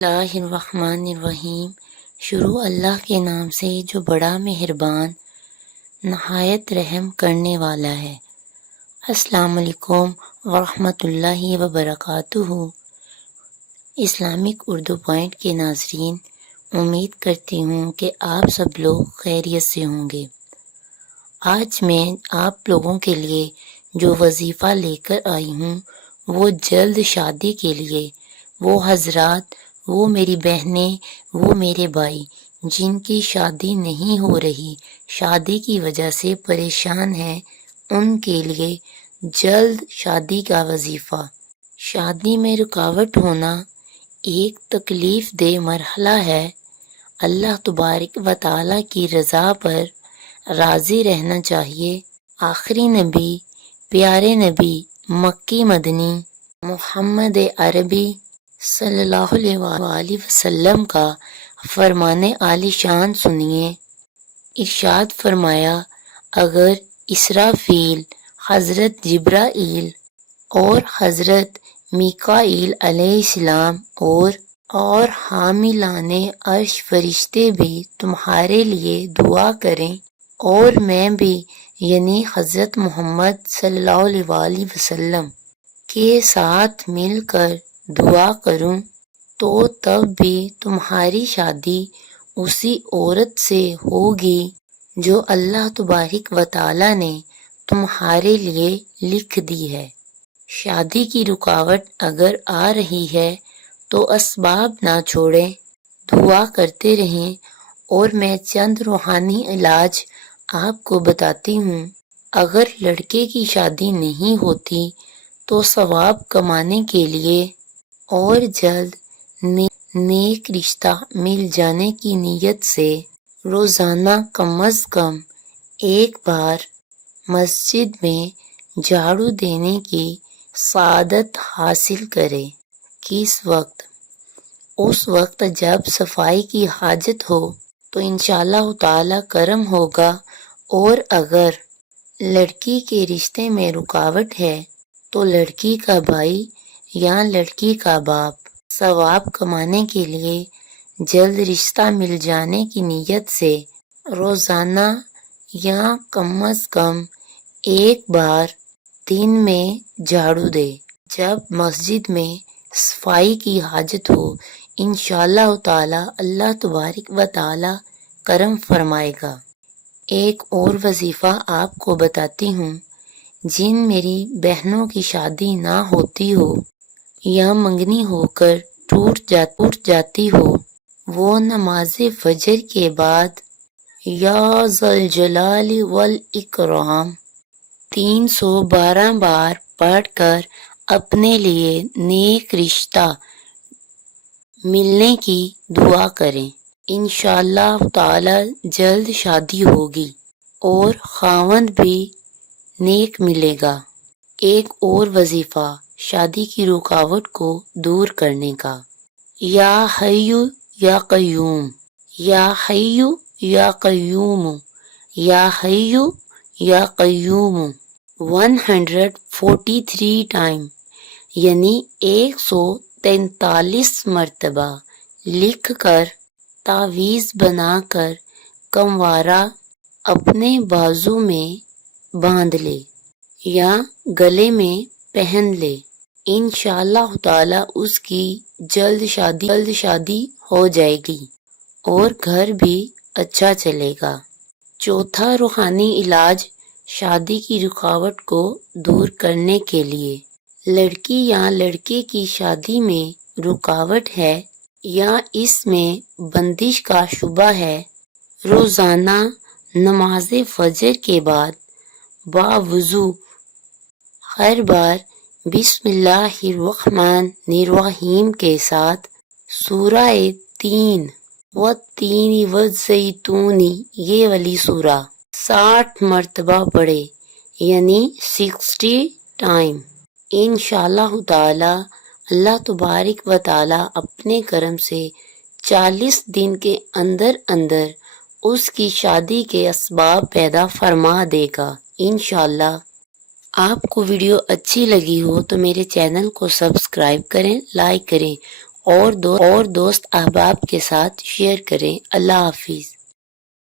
اللہ الرحمن الرحیم۔ شروع اللہ کے نام سے جو بڑا مہربان نہایت رحم کرنے والا ہے۔ السلام علیکم ورحمۃ اللہ وبرکاتہ۔ اسلامک اردو پوائنٹ کے ناظرین، امید کرتی ہوں کہ آپ سب لوگ خیریت سے ہوں گے۔ آج میں آپ لوگوں کے لیے جو وظیفہ لے کر آئی ہوں وہ جلد شادی کے لیے وہ حضرات، وہ میری بہنیں، وہ میرے بھائی جن کی شادی نہیں ہو رہی، شادی کی وجہ سے پریشان ہیں، ان کے لیے جلد شادی کا وظیفہ۔ شادی میں رکاوٹ ہونا ایک تکلیف دہ مرحلہ ہے۔ اللہ تبارک و تعالیٰ کی رضا پر راضی رہنا چاہیے۔ آخری نبی، پیارے نبی، مکی مدنی محمد عربی صلی اللہ علیہ وآلہ وسلم کا فرمان عالی شان سنیے۔ ارشاد فرمایا، اگر اسرافیل، حضرت جبرائیل اور حضرت میکائیل علیہ السلام اور حاملان عرش فرشتے بھی تمہارے لیے دعا کریں اور میں بھی یعنی حضرت محمد صلی اللہ علیہ وآلہ وسلم کے ساتھ مل کر دعا کروں تو تب بھی تمہاری شادی اسی عورت سے ہوگی جو اللہ تبارک و تعالیٰ نے تمہارے لیے لکھ دی ہے۔ شادی کی رکاوٹ اگر آ رہی ہے تو اسباب نہ چھوڑیں، دعا کرتے رہیں، اور میں چند روحانی علاج آپ کو بتاتی ہوں۔ اگر لڑکے کی شادی نہیں ہوتی تو ثواب کمانے کے لیے اور جلد نیک رشتہ مل جانے کی نیت سے روزانہ کم از کم ایک بار مسجد میں جھاڑو دینے کی سعادت حاصل کرے۔ کس وقت؟ اس وقت جب صفائی کی حاجت ہو تو انشاءاللہ تعالی کرم ہوگا، اور اگر لڑکی کے رشتے میں رکاوٹ ہے تو لڑکی کا بھائی یا لڑکی کا باپ ثواب کمانے کے لیے جلد رشتہ مل جانے کی نیت سے روزانہ یا کم از کم ایک بار دن میں جھاڑو دے۔ جب مسجد میں صفائی کی حاجت ہو، انشاءاللہ تعالی اللہ تبارک و تعالی کرم فرمائے گا۔ ایک اور وظیفہ آپ کو بتاتی ہوں۔ جن میری بہنوں کی شادی نہ ہوتی ہو یا منگنی ہو کر ٹوٹ جاتی ہو، وہ نماز فجر کے بعد یا ذوالجلال والاکرام 312 بار پڑھ کر اپنے لیے نیک رشتہ ملنے کی دعا کریں۔ انشاءاللہ تعالی جلد شادی ہوگی اور خاوند بھی نیک ملے گا۔ ایک اور وظیفہ شادی کی رکاوٹ کو دور کرنے کا۔ یا حی یا قیوم، یا حی یا قیوم، یا حی یا قیوم 143 ٹائم یعنی 143 مرتبہ لکھ کر تعویذ بنا کر کموارہ اپنے بازو میں باندھ لے یا گلے میں پہن لے۔ انشاءاللہ تعالی اس کی جلد شادی ہو جائے گی اور گھر بھی اچھا چلے گا۔ چوتھا روحانی علاج شادی کی رکاوٹ کو دور کرنے کے لیے۔ لڑکی یا لڑکے کی شادی میں رکاوٹ ہے یا اس میں بندش کا شبہ ہے، روزانہ نماز فجر کے بعد باوضو ہر بار بسم اللہ الرحمن الرحیم کے ساتھ سورہ تین والتین والزیتون یہ والی سورہ 60 مرتبہ پڑھے یعنی 60 ٹائم۔ انشاءاللہ تعالی اللہ تبارک و تعالی اپنے کرم سے 40 دن کے اندر اس کی شادی کے اسباب پیدا فرما دے گا انشاءاللہ۔ آپ کو ویڈیو اچھی لگی ہو تو میرے چینل کو سبسکرائب کریں، لائک کریں اور دوست احباب کے ساتھ شیئر کریں۔ اللہ حافظ۔